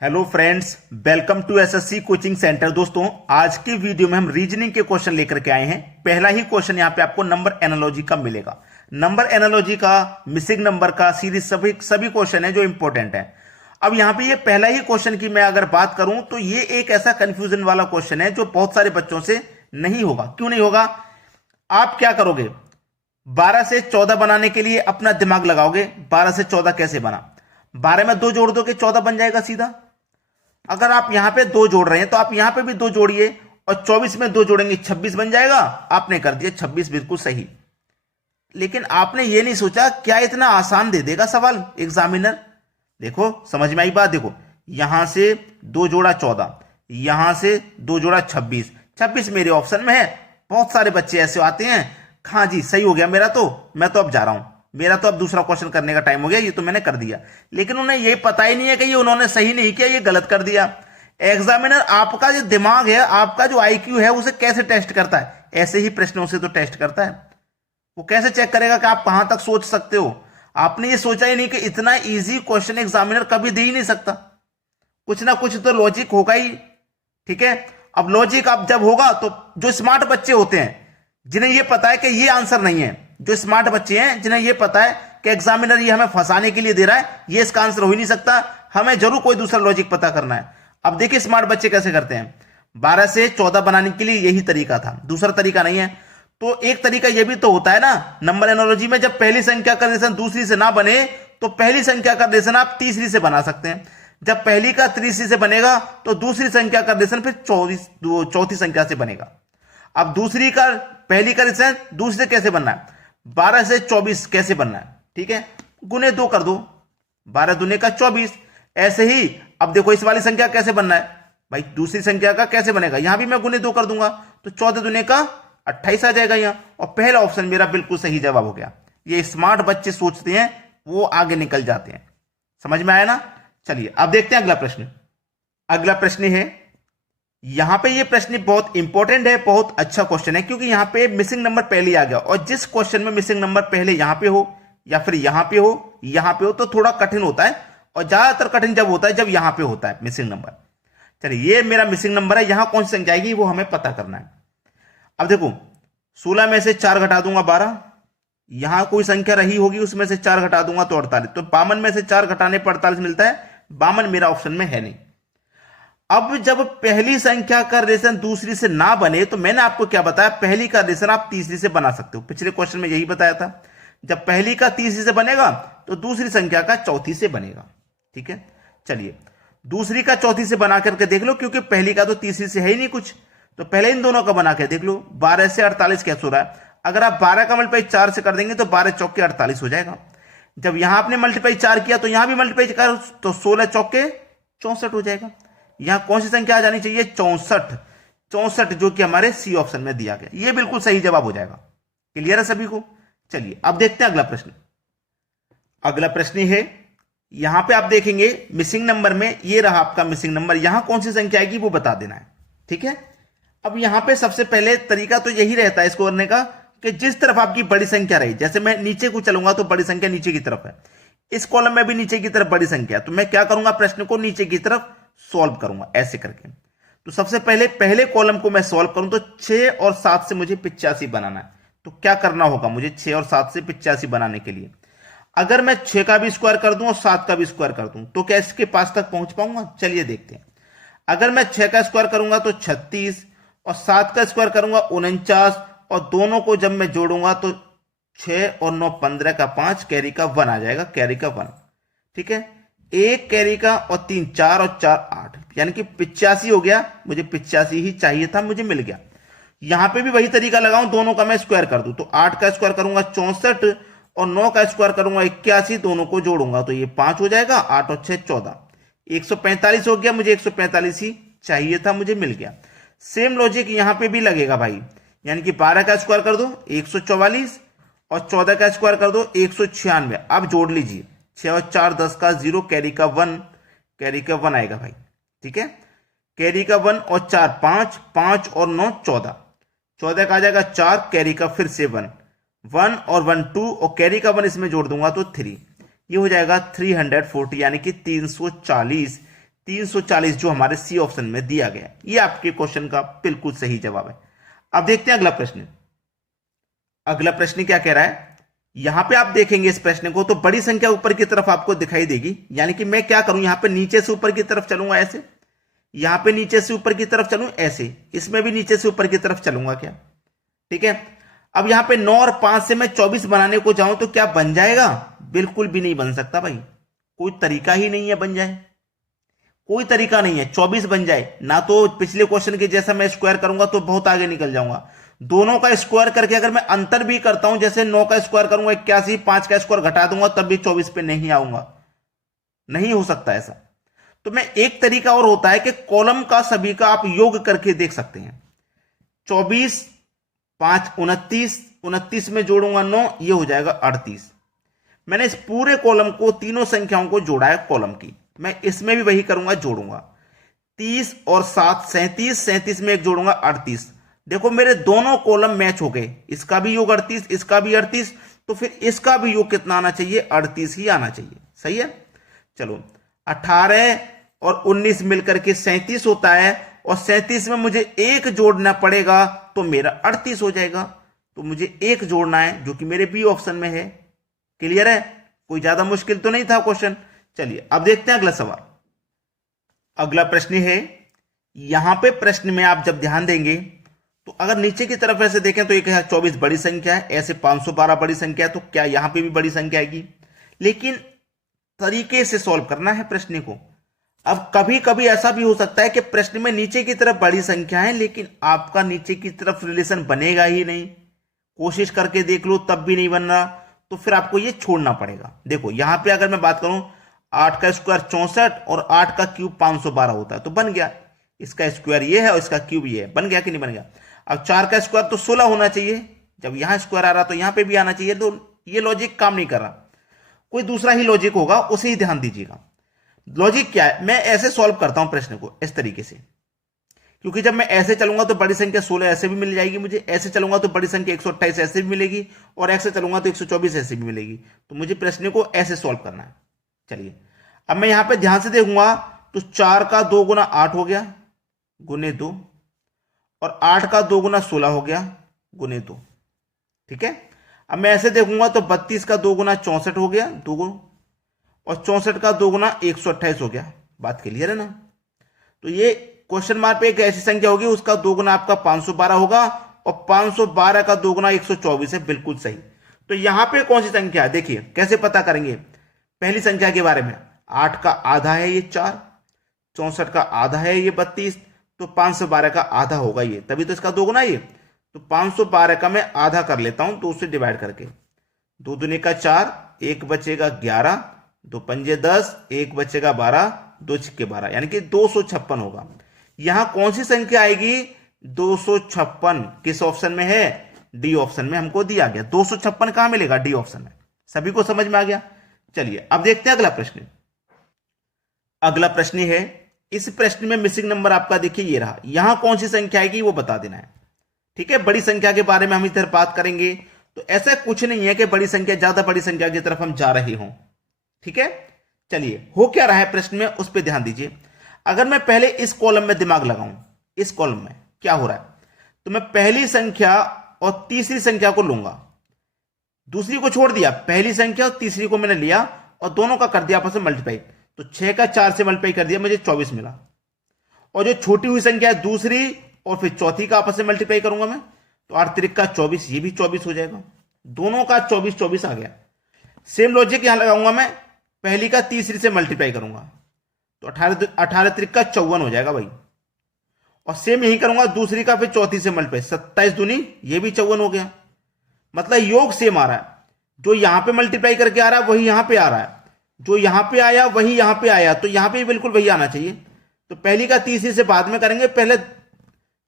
Hello friends, welcome to SSC coaching centre. दोस्तों, आज की वीडियो में हम रीजनिंग के क्वेश्चन लेकर के आए हैं। पहला ही क्वेश्चन यहां पे आपको नंबर एनालॉजी का मिलेगा। नंबर एनालॉजी का, मिसिंग नंबर का, सीरीज सभी क्वेश्चन है जो इंपॉर्टेंट है। अब यहां पे ये पहला ही क्वेश्चन की मैं अगर बात करूं तो ये एक ऐसा कंफ्यूजन वाला क्वेश्चन है जो बहुत सारे बच्चों से नहीं होगा। क्यों नहीं होगा? आप क्या करोगे? 12 से 14 बनाने के लिए अपना दिमाग लगाओगे। 12 से 14 कैसे बना? 12 में 2 जोड़ दोगे, 14 बन जाएगा सीधा। अगर आप यहां पे 2 जोड़ रहे हैं तो आप यहां पे भी 2 जोड़िए और 24 में 2 जोड़ेंगे, 26 बन जाएगा। आपने कर दिया 26, बिल्कुल सही। लेकिन आपने ये नहीं सोचा क्या इतना आसान दे देगा सवाल एग्जामिनर। देखो, समझ में आई बात? देखो, यहां से 2 जोड़ा 14, यहां से 2 जोड़ा 26, 26 मेरे ऑप्शन में है। बहुत सारे बच्चे ऐसे आते हैं, हाँ जी सही हो गया मेरा, तो मैं तो अब जा रहा हूं, मेरा तो अब दूसरा क्वेश्चन करने का टाइम हो गया, ये तो मैंने कर दिया। लेकिन उन्हें ये पता ही नहीं है कि ये उन्होंने सही नहीं किया, ये गलत कर दिया। एग्जामिनर आपका जो दिमाग है, आपका जो आईक्यू है, उसे कैसे टेस्ट करता है? ऐसे ही प्रश्नों से तो टेस्ट करता है। वो कैसे चेक करेगा कि आप कहां तक सोच सकते हो? आपने ये सोचा ही नहीं कि इतना इजी क्वेश्चन एग्जामिनर कभी दे ही नहीं सकता। कुछ ना कुछ तो लॉजिक होगा ही। ठीक है, अब लॉजिक अब जब होगा तो जो स्मार्ट बच्चे होते हैं, जिन्हें ये पता है कि ये आंसर नहीं है, जो स्मार्ट बच्चे हैं जिन्हें ये पता है कि एग्जामिनर ये हमें फंसाने के लिए दे रहा है, ये इसका आंसर हो ही नहीं सकता, हमें जरूर कोई दूसरा लॉजिक पता करना है। अब देखिए स्मार्ट बच्चे कैसे करते हैं। 12 से 14 बनाने के लिए यही तरीका था, दूसरा तरीका नहीं है। तो एक तरीका यह भी तो होता है ना नंबर एनालॉजी में, जब पहली संख्या का रिलेशन दूसरी से ना बने तो पहली संख्या का रिलेशन आप तीसरी से बना सकते हैं। जब पहली का तीसरी से बनेगा तो दूसरी संख्या का रिलेशन फिर चौथी संख्या से बनेगा। अब दूसरी का पहली का रिलेशन दूसरे कैसे बनना है? 12 से 24 कैसे बनना है? ठीक है, गुने 2 कर दो, 12 दूने का 24। ऐसे ही अब देखो इस वाली संख्या कैसे बनना है भाई, दूसरी संख्या का कैसे बनेगा? यहां भी मैं गुने 2 कर दूंगा तो 14 दूने का 28 आ जाएगा यहां, और पहला ऑप्शन मेरा बिल्कुल सही जवाब हो गया। ये स्मार्ट बच्चे सोचते हैं, वो आगे निकल जाते हैं। समझ में आया ना? चलिए अब देखते हैं अगला प्रश्न। अगला प्रश्न है, यहां पे ये प्रश्न बहुत इंपॉर्टेंट है, बहुत अच्छा क्वेश्चन है, क्योंकि यहां पे मिसिंग नंबर पहले आ गया। और जिस क्वेश्चन में मिसिंग नंबर पहले यहां पे हो या फिर यहां पे हो, यहां पे हो, तो थोड़ा कठिन होता है। और ज्यादातर कठिन जब होता है जब यहां पे होता है मिसिंग नंबर। चलिए, ये मेरा मिसिंग नंबर है, यहां कौन सी संख्या आएगी वो हमें पता करना है। अब देखो, 16 में से 4 घटा दूंगा 12, यहां कोई संख्या रही होगी उसमें से 4 घटा दूंगा तो 48। तो 52 में से 4 घटाने पर 48 मिलता है। 52 मेरा ऑप्शन में है नहीं। अब जब पहली संख्या का रिलेशन दूसरी से ना बने तो मैंने आपको क्या बताया, पहली का रिलेशन आप तीसरी से बना सकते हो। पिछले क्वेश्चन में यही बताया था, जब पहली का तीसरी से बनेगा तो दूसरी संख्या का चौथी से बनेगा। ठीक है, चलिए दूसरी का चौथी से बना करके देख लो, क्योंकि पहली का तो तीसरी से है ही नहीं कुछ, तो पहले इन दोनों का बना के देख लो। 12 से 48 कैसे हो रहा है? अगर आप 12 का मल्टीप्लाई 4 से कर देंगे तो 12 चौके 48 हो जाएगा। जब यहां आपने मल्टीप्लाई 4 किया तो यहां भी मल्टीप्लाई कर, तो 16 चौके 64 हो जाएगा। यहां कौन सी संख्या आ जानी चाहिए? 64। 64 जो कि हमारे सी ऑप्शन में दिया गया, ये बिल्कुल सही जवाब हो जाएगा। क्लियर है सभी को? चलिए अब देखते हैं अगला प्रश्न। अगला प्रश्न है, यहां पे आप देखेंगे मिसिंग नंबर में ये रहा आपका मिसिंग नंबर, यहां कौन सी संख्या आएगी वो बता देना है। ठीक है, अब यहां पे सबसे पहले तरीका तो यही रहता है इसको करने का कि जिस तरफ आपकी बड़ी संख्या रही, जैसे मैं नीचे को चलूंगा तो बड़ी संख्या नीचे की तरफ है, इस कॉलम में भी नीचे की तरफ बड़ी संख्या, तो मैं क्या करूंगा, प्रश्न को नीचे की तरफ सॉल्व करूंगा ऐसे करके। तो सबसे पहले पहले कॉलम को मैं सॉल्व करूं तो 6 और 7 से मुझे 85 बनाना है। तो क्या करना होगा मुझे 6 और 7 से 85 बनाने के लिए? अगर मैं 6 का भी स्क्वायर कर दूं और 7 का भी स्क्वायर कर दूं तो क्या इसके पास तक पहुंच पाऊंगा? चलिए देखते हैं। अगर मैं 6 का स्क्वायर करूंगा तो 36 और 7 का स्क्वायर करूंगा 49, और दोनों को जब मैं जोड़ूंगा तो 6 और 9 15 का 5, कैरी का 1 आ जाएगा, कैरी का 1। ठीक है, एक कैरी का और 3 4 और 4 8, यानी कि 85 हो गया। मुझे 85 ही चाहिए था, मुझे मिल गया। यहां पे भी वही तरीका लगाऊं, दोनों का मैं स्क्वायर कर दूं तो 8 का स्क्वायर करूंगा 64 और 9 का स्क्वायर करूंगा 81, दोनों को जोड़ूंगा तो ये 5 हो जाएगा। 8 और 6 14, 145 हो गया। मुझे 145 ही चाहिए था, मुझे मिल गया। सेम लॉजिक यहां पे भी लगेगा भाई, यानी कि 12 का स्क्वायर कर दो 144 और 14 का स्क्वायर कर दो 196। अब जोड़ लीजिए, 6 और 4 10 का 0, कैरी का 1, कैरी का 1 आएगा भाई। ठीक है, कैरी का 1 और 4 5, 5 और 9 14, 14 का आ जाएगा 4, कैरी का फिर से 1, 1 और 1 2, और कैरी का 1 इसमें जोड़ दूंगा तो 3। ये हो जाएगा 340, यानी कि 340। 340 जो हमारे सी ऑप्शन में दिया गया। ये आपके क्वेश्चन का बिल्कुल सही जवाब है। अब देखते हैं अगला प्रश्न। अगला प्रश्न क्या कह रहा है, यहां पे आप देखेंगे इस प्रश्न को तो बड़ी संख्या ऊपर की तरफ आपको दिखाई देगी, यानी कि मैं क्या करूं, यहां पे नीचे से ऊपर की तरफ चलूंगा ऐसे, यहां पे नीचे से ऊपर की तरफ चलूं ऐसे, इसमें भी नीचे से ऊपर की तरफ चलूंगा क्या, ठीक है। अब यहां पे 9 और 5 से मैं 24 बनाने को जाऊं तो क्या बन जाएगा, बिल्कुल भी नहीं बन सकता भाई, कोई तरीका ही नहीं है बन जाए, कोई तरीका नहीं है 24 बन जाए ना। तो पिछले क्वेश्चन के जैसा मैं स्क्वायर करूंगा तो बहुत आगे निकल जाऊंगा, दोनों का स्क्वायर करके अगर मैं अंतर भी करता हूं, जैसे 9 का स्क्वायर करूंगा 81, 5 का स्क्वायर घटा दूंगा तब भी 24 पे नहीं आऊंगा, नहीं हो सकता ऐसा। तो मैं एक तरीका और होता है कि कॉलम का सभी का आप योग करके देख सकते हैं, 24 5 29, 29 में जोड़ूंगा 9, ये हो जाएगा 38। मैंने इस पूरे कॉलम को तीनों संख्याओं को जोड़ा है कॉलम की, मैं इसमें भी वही करूंगा, जोड़ूंगा 30 और 7 37, 37 में एक जोड़ूंगा 38। देखो मेरे दोनों कॉलम मैच हो गए, इसका भी योग 38, इसका भी 38, तो फिर इसका भी योग कितना आना चाहिए, 38 ही आना चाहिए, सही है। चलो 18 और 19 मिलकर के 37 होता है, और 37 में मुझे एक जोड़ना पड़ेगा तो मेरा 38 हो जाएगा, तो मुझे एक जोड़ना है जो कि मेरे बी ऑप्शन में है। क्लियर है, कोई ज्यादा मुश्किल तो नहीं था क्वेश्चन। चलिए अब देखते हैं अगला सवाल। अगला प्रश्न है, यहां पे प्रश्न में आप जब ध्यान देंगे तो अगर नीचे की तरफ ऐसे देखें तो 1024 बड़ी संख्या है, ऐसे 512 बड़ी संख्या है, तो क्या यहां पे भी बड़ी संख्या आएगी, लेकिन तरीके से सॉल्व करना है प्रश्न को। अब कभी कभी ऐसा भी हो सकता है कि प्रश्न में नीचे की तरफ बड़ी संख्या है लेकिन आपका नीचे की तरफ रिलेशन बनेगा ही नहीं, कोशिश करके देख लो तब भी नहीं बन रहा, तो फिर आपको ये छोड़ना पड़ेगा। देखो यहां पे अगर मैं बात करूं 8 का स्क्वायर 64 और 8 का क्यूब 512 होता है तो बन गया, इसका स्क्वायर ये है और इसका क्यूब ये है, बन गया कि नहीं बन गया। अब 4 का स्क्वायर तो 16 होना चाहिए, जब यहां स्क्वायर आ रहा तो यहां पे भी आना चाहिए, तो ये लॉजिक काम नहीं कर रहा, कोई दूसरा ही लॉजिक होगा, उसे ही ध्यान दीजिएगा। लॉजिक क्या है, मैं ऐसे सॉल्व करता हूं प्रश्न को इस तरीके से, क्योंकि जब मैं ऐसे चलूंगा तो बड़ी संख्या 16 ऐसे भी मिल जाएगी मुझे, ऐसे चलूंगा तो बड़ी संख्या 128 ऐसे भी मिलेगी, और ऐसे चलूंगा तो 124 ऐसे भी मिलेगी, तो मुझे प्रश्न को ऐसे सॉल्व करना है। चलिए अब मैं यहां पे ध्यान से देखूंगा तो 4 का 2 गुना 8 हो गया गुने 2, और 8 का 2 गुना 16 हो गया गुने 2, ठीक है। अब मैं ऐसे देखूंगा तो 32 का 2 गुना 64 हो गया 2 गुना, और 64 का 2 गुना 128 हो गया। बात क्लियर है ना। तो ये क्वेश्चन मार्क पे एक ऐसी संख्या होगी उसका 2 गुना आपका 512 होगा, और 512 का 2 गुना 124 है, बिल्कुल सही। तो यहां पे कौन सी संख्या है, देखिए कैसे पता करेंगे। पहली संख्या के बारे में, 8 का आधा है ये 4, 64 का आधा है ये 32, तो 512 का आधा होगा ये, तभी तो इसका 2 गुना ये। तो 512 का मैं आधा कर लेता हूं 2 से डिवाइड करके, 2 दूनी का 4, 1 बचेगा 11, 2 पंजे 10, 1 बचेगा 12, 2 छिक्के 12, यानी कि 256 होगा। यहां कौन सी संख्या आएगी, 256, किस ऑप्शन में है, डी ऑप्शन में हमको दिया गया। 256 कहां मिलेगा, डी ऑप्शन में। सभी को समझ में आ गया। चलिए अब देखते हैं अगला प्रश्न। अगला प्रश्न है, इस प्रश्न में मिसिंग नंबर आपका देखिए ये रहा, यहां कौन सी संख्या आएगी वो बता देना है, ठीक है। बड़ी संख्या के बारे में हम इधर बात करेंगे, तो ऐसा कुछ नहीं है कि बड़ी संख्या ज्यादा बड़ी संख्या की तरफ हम जा रहे हों, ठीक है। चलिए हो क्या रहा है प्रश्न में, उस पर ध्यान दीजिए। अगर मैं पहले इस कॉलम में दिमाग लगाऊं, इस कॉलम में क्या हो रहा है, तो मैं पहली संख्या और तीसरी संख्या को लूंगा, दूसरी को छोड़ दिया, पहली संख्या और तीसरी को मैंने लिया और दोनों का कर दिया आपस में मल्टीप्लाई, तो 6 का 4 से मल्टीप्लाई कर दिया, मुझे 24 मिला। और जो छोटी हुई संख्या है दूसरी और फिर चौथी का आपस में मल्टीप्लाई करूंगा मैं, तो 8 त्रिक का 24, ये भी 24 हो जाएगा, दोनों का 24 24 आ गया। सेम लॉजिक यहां लगाऊंगा मैं, पहली का तीसरी से मल्टीप्लाई करूंगा तो 18 त्रिक का 54 हो जाएगा भाई, और सेम यही करूंगा दूसरी का फिर चौथी से मल्टीप्लाई, 27 दूनी ये भी 54 हो गया। मतलब योग सेम आ रहा है, जो यहां पे मल्टीप्लाई करके आ रहा है वही यहां पे आ रहा है, जो यहां पे आया वही यहां पे आया, तो यहां पे भी बिल्कुल वही आना चाहिए। तो पहली का तीसरी से बाद में करेंगे, पहले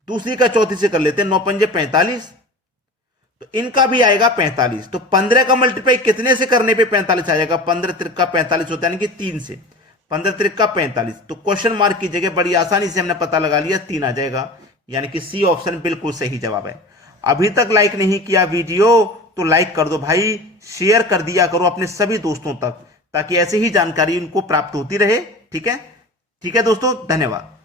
दूसरी का चौथी से कर लेते हैं, 9 पंजे 45, तो इनका भी आएगा 45। तो 15 का मल्टीप्लाई कितने से करने पे 45 आ जाएगा, 15 त्रिक का 45 होता है, यानी कि 3 से, 15 त्रिक का 45, तो क्वेश्चन मार्क की जगह बड़ी आसानी से हमने पता लगा लिया 3 आ जाएगा, यानी कि सी ऑप्शन बिल्कुल सही जवाब है। अभी तक लाइक नहीं किया वीडियो तो लाइक कर दो भाई, शेयर कर दिया करो अपने सभी दोस्तों तक, ताकि ऐसे ही जानकारी उनको प्राप्त होती रहे, ठीक है। ठीक है दोस्तों, धन्यवाद।